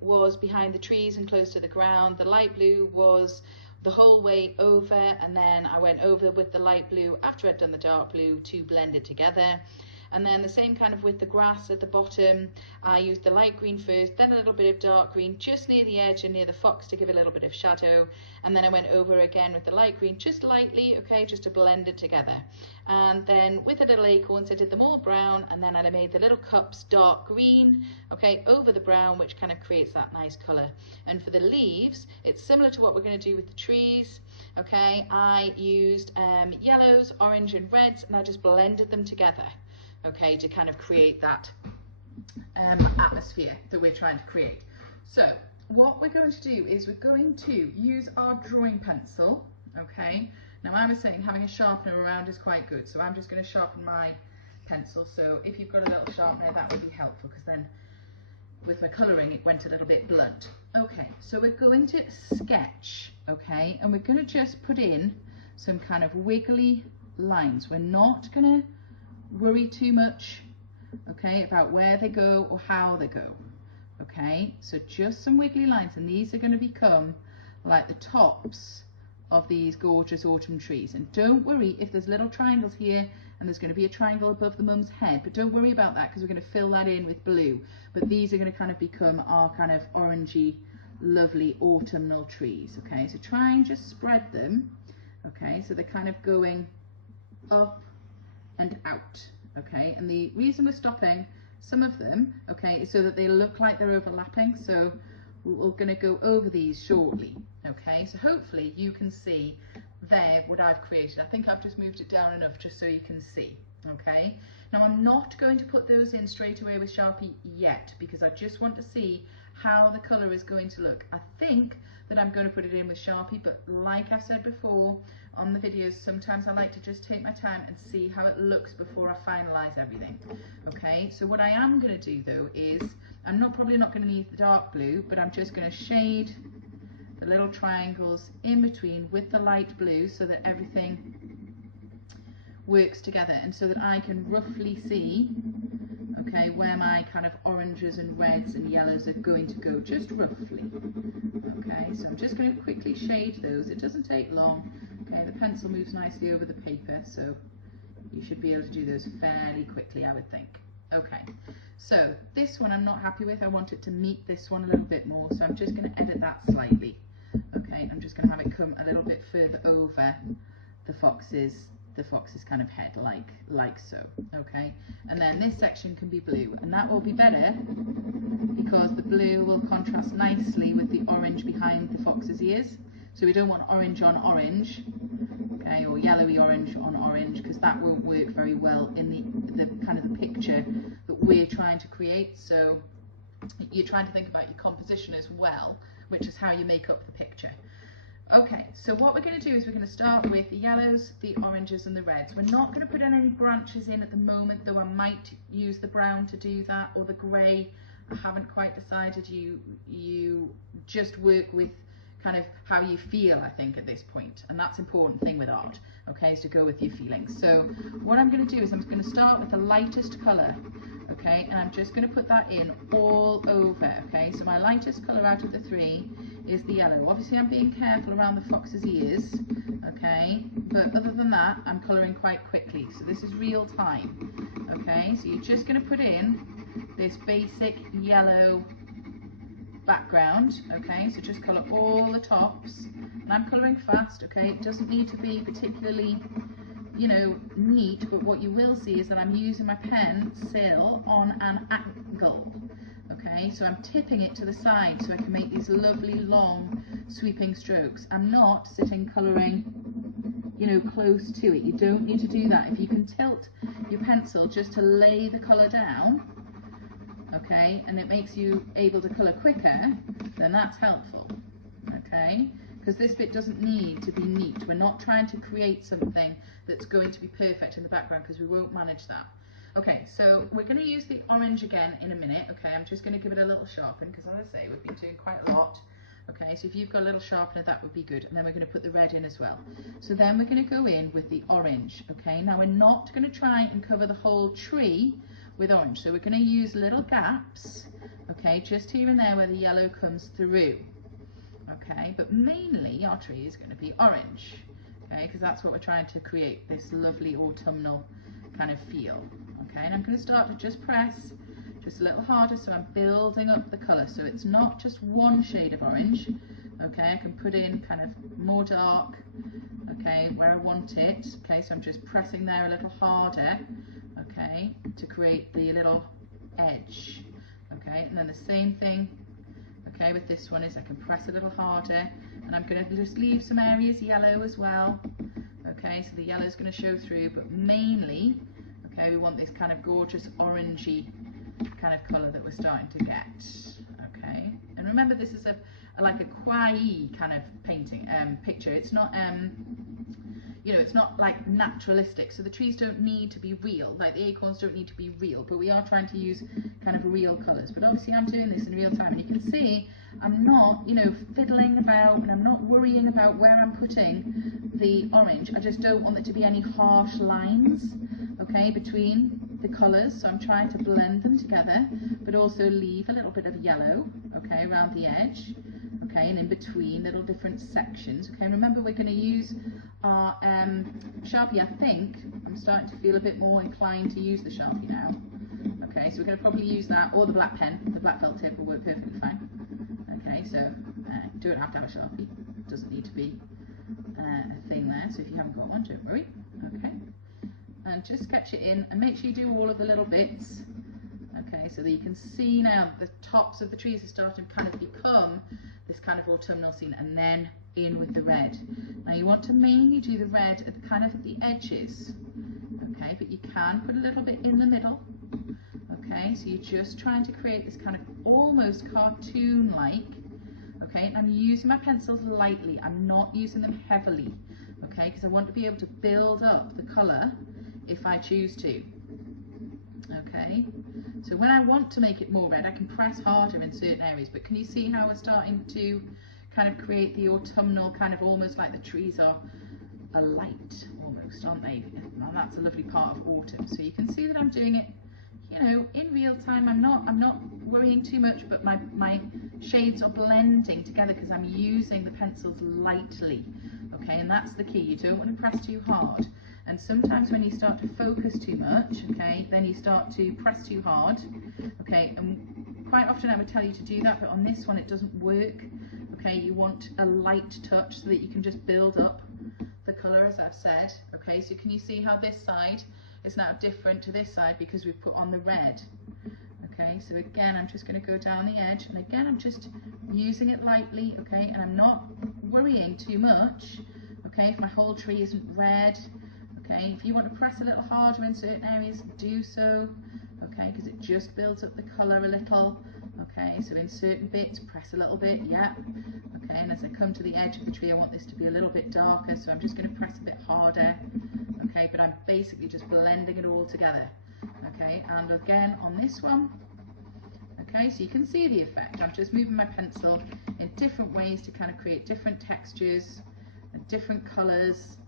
was behind the trees and close to the ground. The light blue was the whole way over, and then I went over with the light blue after I'd done the dark blue to blend it together. And then the same kind of with the grass at the bottom, I used the light green first, then a little bit of dark green just near the edge and near the fox to give a little bit of shadow, and then I went over again with the light green just lightly, okay, just to blend it together. And then with the little acorns I did them all brown, and then I made the little cups dark green, okay, over the brown, which kind of creates that nice colour. And for the leaves, it's similar to what we're going to do with the trees, okay. I used yellows, orange and reds, and I just blended them together, okay, to kind of create that atmosphere that we're trying to create. So what we're going to do is we're going to use our drawing pencil, okay. Now I was saying having a sharpener around is quite good, so I'm just going to sharpen my pencil. So if you've got a little sharpener, that would be helpful, because then with my colouring it went a little bit blunt. Okay, so we're going to sketch, okay, and we're going to just put in some kind of wiggly lines. We're not going to worry too much, okay, about where they go or how they go, okay. So just some wiggly lines, and these are going to become like the tops of these gorgeous autumn trees. And don't worry if there's little triangles here, and there's going to be a triangle above the mum's head, but don't worry about that, because we're going to fill that in with blue. But these are going to kind of become our kind of orangey lovely autumnal trees, okay. So try and just spread them, okay, so they're kind of going up and out, okay. And the reason we're stopping some of them, okay, is so that they look like they're overlapping. So we're going to go over these shortly, okay. So hopefully you can see there what I've created. I think I've just moved it down enough just so you can see, okay. Now I'm not going to put those in straight away with Sharpie yet, because I just want to see how the colour is going to look. I think that I'm going to put it in with Sharpie, but like I've said before on the videos, sometimes I like to just take my time and see how it looks before I finalise everything, okay. So what I am going to do though is, I'm probably not going to need the dark blue, but I'm just going to shade the little triangles in between with the light blue so that everything works together, and so that I can roughly see, okay, where my kind of oranges and reds and yellows are going to go, just roughly, okay. So I'm just going to quickly shade those. It doesn't take long, okay. The pencil moves nicely over the paper, so you should be able to do those fairly quickly, I would think. Okay, so this one I'm not happy with. I want it to meet this one a little bit more, so I'm just going to edit that slightly, okay. I'm just going to have it come a little bit further over the fox's kind of head, like so, okay. And then this section can be blue, and that will be better because the blue will contrast nicely with the orange behind the fox's ears. So we don't want orange on orange, okay, or yellowy orange on orange, because that won't work very well in the kind of the picture that we're trying to create. So you're trying to think about your composition as well, which is how you make up the picture. Okay, so what we're going to do is we're going to start with the yellows, the oranges and the reds. We're not going to put any branches in at the moment, though I might use the brown to do that, or the grey. I haven't quite decided. You just work with kind of how you feel, I think, at this point, and that's an important thing with art, okay, is to go with your feelings. So what I'm going to do is I'm going to start with the lightest colour, okay, and I'm just going to put that in all over, okay. So my lightest colour out of the three is the yellow. Obviously I'm being careful around the fox's ears, okay, but other than that I'm colouring quite quickly, so this is real time, okay. So you're just going to put in this basic yellow background, okay, so just colour all the tops, and I'm colouring fast, okay. It doesn't need to be particularly, you know, neat, but what you will see is that I'm using my pencil on an angle, okay, so I'm tipping it to the side so I can make these lovely long sweeping strokes. I'm not sitting colouring, you know, close to it. You don't need to do that. If you can tilt your pencil just to lay the colour down, okay, and it makes you able to colour quicker, then that's helpful, okay, because this bit doesn't need to be neat. We're not trying to create something that's going to be perfect in the background, because we won't manage that. Okay, so we're going to use the orange again in a minute, okay. I'm just going to give it a little sharpen, because as I say, we've been doing quite a lot Okay, so if you've got a little sharpener, that would be good. And then we're going to put the red in as well. So then we're going to go in with the orange. Okay, now we're not going to try and cover the whole tree with orange. So we're going to use little gaps, okay, just here and there where the yellow comes through. Okay, but mainly our tree is going to be orange. Okay, because that's what we're trying to create, this lovely autumnal kind of feel. Okay, and I'm going to start to just press just a little harder, so I'm building up the colour, so it's not just one shade of orange. Okay, I can put in kind of more dark, okay, where I want it. Okay, so I'm just pressing there a little harder, okay, to create the little edge. Okay, and then the same thing, okay, with this one is I can press a little harder, and I'm going to just leave some areas yellow as well. Okay, so the yellow is going to show through, but mainly, okay, we want this kind of gorgeous orangey kind of colour that we're starting to get. Okay, and remember this is like a Kawaii kind of painting picture. It's not you know, it's not like naturalistic, so the trees don't need to be real, like the acorns don't need to be real, but we are trying to use kind of real colours. But obviously I'm doing this in real time, and you can see I'm not, you know, fiddling about, and I'm not worrying about where I'm putting the orange. I just don't want there to be any harsh lines, okay, between the colours, so I'm trying to blend them together, but also leave a little bit of yellow, okay, around the edge, okay, and in between little different sections. Okay, and remember we're going to use our Sharpie. I think I'm starting to feel a bit more inclined to use the Sharpie now. Okay, so we're going to probably use that, or the black pen. The black felt tip will work perfectly fine. Okay, so you don't have to have a Sharpie. It doesn't need to be a thing there, so if you haven't got one, don't worry. Okay, and just sketch it in, and make sure you do all of the little bits. Okay, so that you can see now the tops of the trees are starting to kind of become this kind of autumnal scene, and then in with the red. Now you want to mainly do the red at the kind of the edges, okay, but you can put a little bit in the middle. Okay, so you're just trying to create this kind of almost cartoon-like. Okay, and I'm using my pencils lightly, I'm not using them heavily, okay, because I want to be able to build up the colour if I choose to. Okay, so when I want to make it more red, I can press harder in certain areas, but can you see how we're starting to kind of create the autumnal kind of, almost like the trees are a light almost, aren't they? And that's a lovely part of autumn. So you can see that I'm doing it, you know, in real time. I'm not worrying too much, but my shades are blending together because I'm using the pencils lightly. Okay, and that's the key. You don't want to press too hard. And sometimes when you start to focus too much, okay, then you start to press too hard, okay, and quite often I would tell you to do that, but on this one it doesn't work, okay. You want a light touch so that you can just build up the colour, as I've said, okay. So can you see how this side is now different to this side because we've put on the red? Okay, so again I'm just going to go down the edge, and again I'm just using it lightly, okay, and I'm not worrying too much, okay, if my whole tree isn't red. Okay, if you want to press a little harder in certain areas, do so, okay, because it just builds up the colour a little. Okay, so in certain bits, press a little bit, yeah. Okay, and as I come to the edge of the tree, I want this to be a little bit darker, so I'm just going to press a bit harder. Okay, but I'm basically just blending it all together. Okay, and again on this one, okay, so you can see the effect. I'm just moving my pencil in different ways to kind of create different textures and different colours.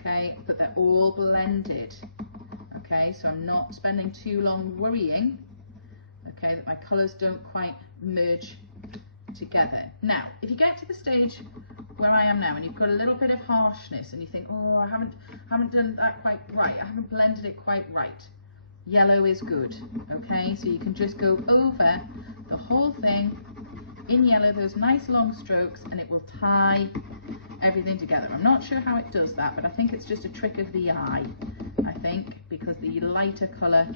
Okay, but they're all blended. Okay, so I'm not spending too long worrying, okay, that my colours don't quite merge together. Now, if you get to the stage where I am now, and you've got a little bit of harshness, and you think, oh, I haven't done that quite right, I haven't blended it quite right, yellow is good. Okay, so you can just go over the whole thing in yellow, those nice long strokes, and it will tie everything together. I'm not sure how it does that, but I think it's just a trick of the eye, I think, because the lighter colour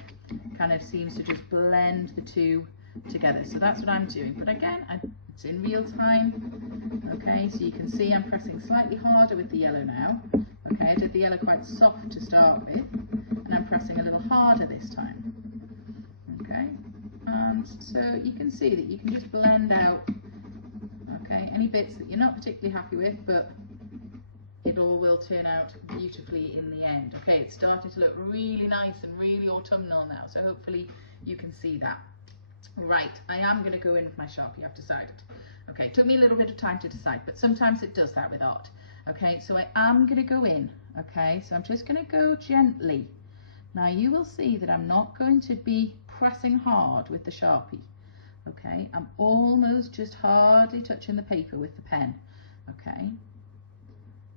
kind of seems to just blend the two together. So that's what I'm doing, but again, it's in real time. Okay, so you can see I'm pressing slightly harder with the yellow now. Okay, I did the yellow quite soft to start with, and I'm pressing a little harder this time. Okay, and so you can see that you can just blend out, okay, any bits that you're not particularly happy with, but it all will turn out beautifully in the end. Okay, it's starting to look really nice and really autumnal now, so hopefully you can see that. Right, I am going to go in with my Sharpie, I've decided. Okay, it took me a little bit of time to decide, but sometimes it does that with art. Okay, so I am going to go in. Okay, so I'm just going to go gently. Now you will see that I'm not going to be pressing hard with the Sharpie. Okay, I'm almost just hardly touching the paper with the pen. Okay,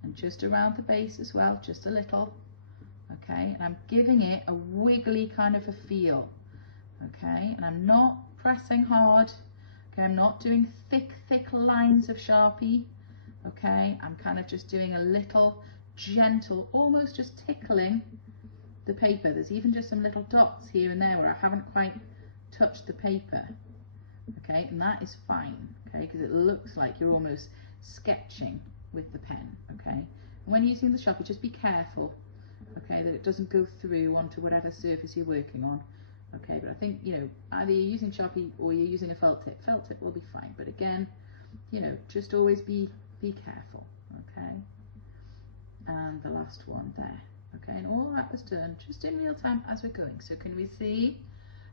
and just around the base as well, just a little. Okay, and I'm giving it a wiggly kind of a feel. Okay, and I'm not pressing hard. Okay, I'm not doing thick lines of Sharpie. Okay, I'm kind of just doing a little gentle, almost just tickling the paper. There's even just some little dots here and there where I haven't quite touched the paper. Okay, and that is fine, okay, because it looks like you're almost sketching with the pen. Okay, and when using the Sharpie, just be careful, okay, that it doesn't go through onto whatever surface you're working on. Okay, but I think, you know, either you're using Sharpie or you're using a felt tip. Felt tip will be fine, but again, you know, just always be careful. Okay, and the last one there. Okay, and all that was done just in real time as we're going. So can we see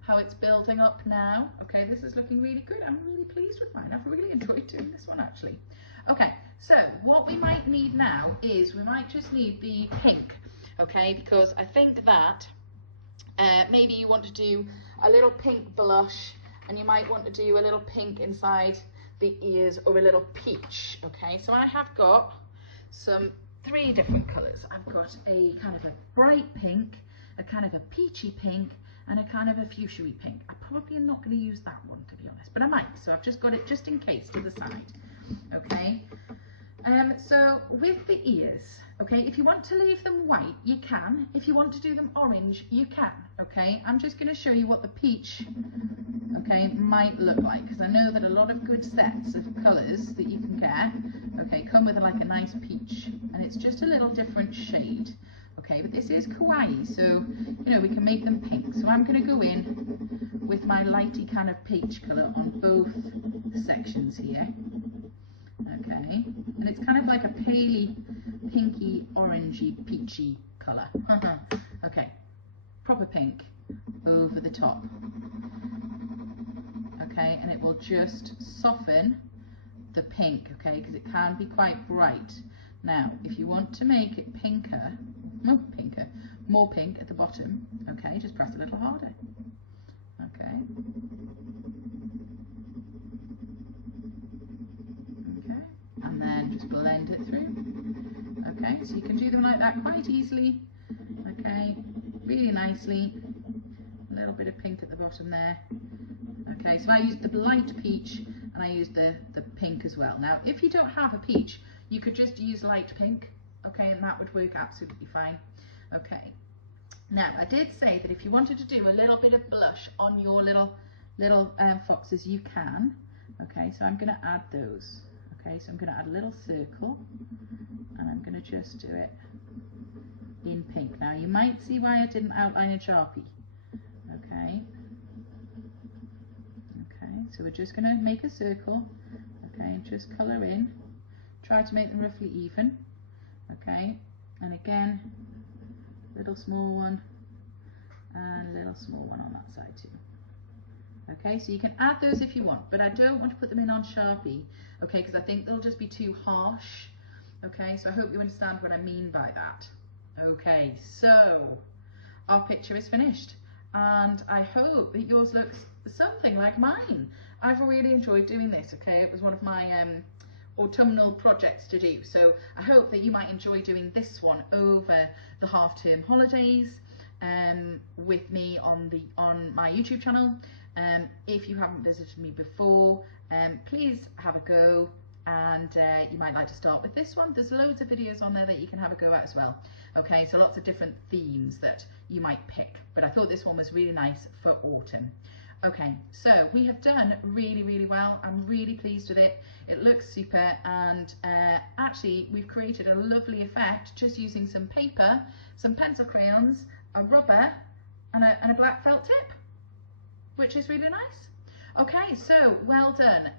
how it's building up now? Okay, this is looking really good. I'm really pleased with mine. I've really enjoyed doing this one actually. Okay, so what we might need now is we might just need the pink. Okay, because I think that maybe you want to do a little pink blush, and you might want to do a little pink inside the ears, or a little peach. Okay, so I have got three different colours. I've got a kind of a bright pink, a kind of a peachy pink, and a kind of a fuchsia-y pink. I probably am not going to use that one, to be honest, but I might, so I've just got it just in case to the side. Okay, so with the ears, okay, if you want to leave them white, you can. If you want to do them orange, you can. Okay, I'm just going to show you what the peach, okay, might look like, because I know that a lot of good sets of colours that you can get, okay, come with like a nice peach, and it's just a little different shade. Okay, but this is Kawaii, so, you know, we can make them pink. So I'm going to go in with my lighty kind of peach colour on both sections here. Okay, and it's kind of like a paley, pinky, orangey, peachy colour. Okay, proper pink over the top. Okay, and it will just soften the pink, okay, because it can be quite bright. Now, if you want to make it pinker, more pink at the bottom, okay, just press a little harder. Okay. Okay, and then just blend it through. Okay, so you can do them like that quite easily. Okay, really nicely. A little bit of pink at the bottom there. Okay, so I used the light peach and I used the pink as well. Now, if you don't have a peach, you could just use light pink, okay, and that would work absolutely fine. Okay, now I did say that if you wanted to do a little bit of blush on your little foxes, you can. Okay, so I'm going to add those. Okay, so I'm going to add a little circle, and I'm going to just do it in pink. Now you might see why I didn't outline in Sharpie. Okay. Okay, so we're just going to make a circle. Okay, and just colour in. Try to make them roughly even. Okay, and again, little small one and a little small one on that side too. Okay, so you can add those if you want, but I don't want to put them in on Sharpie, okay, because I think they'll just be too harsh. Okay, so I hope you understand what I mean by that. Okay, so our picture is finished, and I hope that yours looks something like mine. I've really enjoyed doing this, okay, it was one of my autumnal projects to do, so I hope that you might enjoy doing this one over the half-term holidays with me on my YouTube channel. If you haven't visited me before, please have a go, and you might like to start with this one. There's loads of videos on there that you can have a go at as well. Okay, so lots of different themes that you might pick, but I thought this one was really nice for autumn. Okay, so we have done really well. I'm really pleased with it. It looks super, and actually we've created a lovely effect just using some paper, some pencil crayons, a rubber, and a black felt tip, which is really nice. Okay, so well done.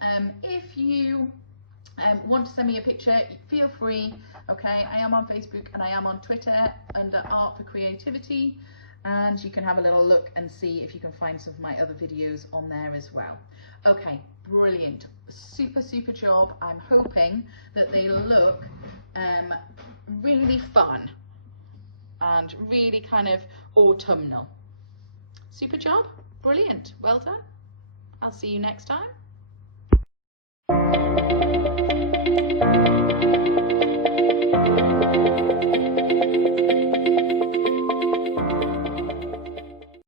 If you want to send me a picture, feel free. Okay, I am on Facebook and I am on Twitter under Art for Creativity, and you can have a little look and see if you can find some of my other videos on there as well. Okay, brilliant. super job. I'm hoping that they look really fun and really kind of autumnal. Super job, brilliant, well done. I'll see you next time.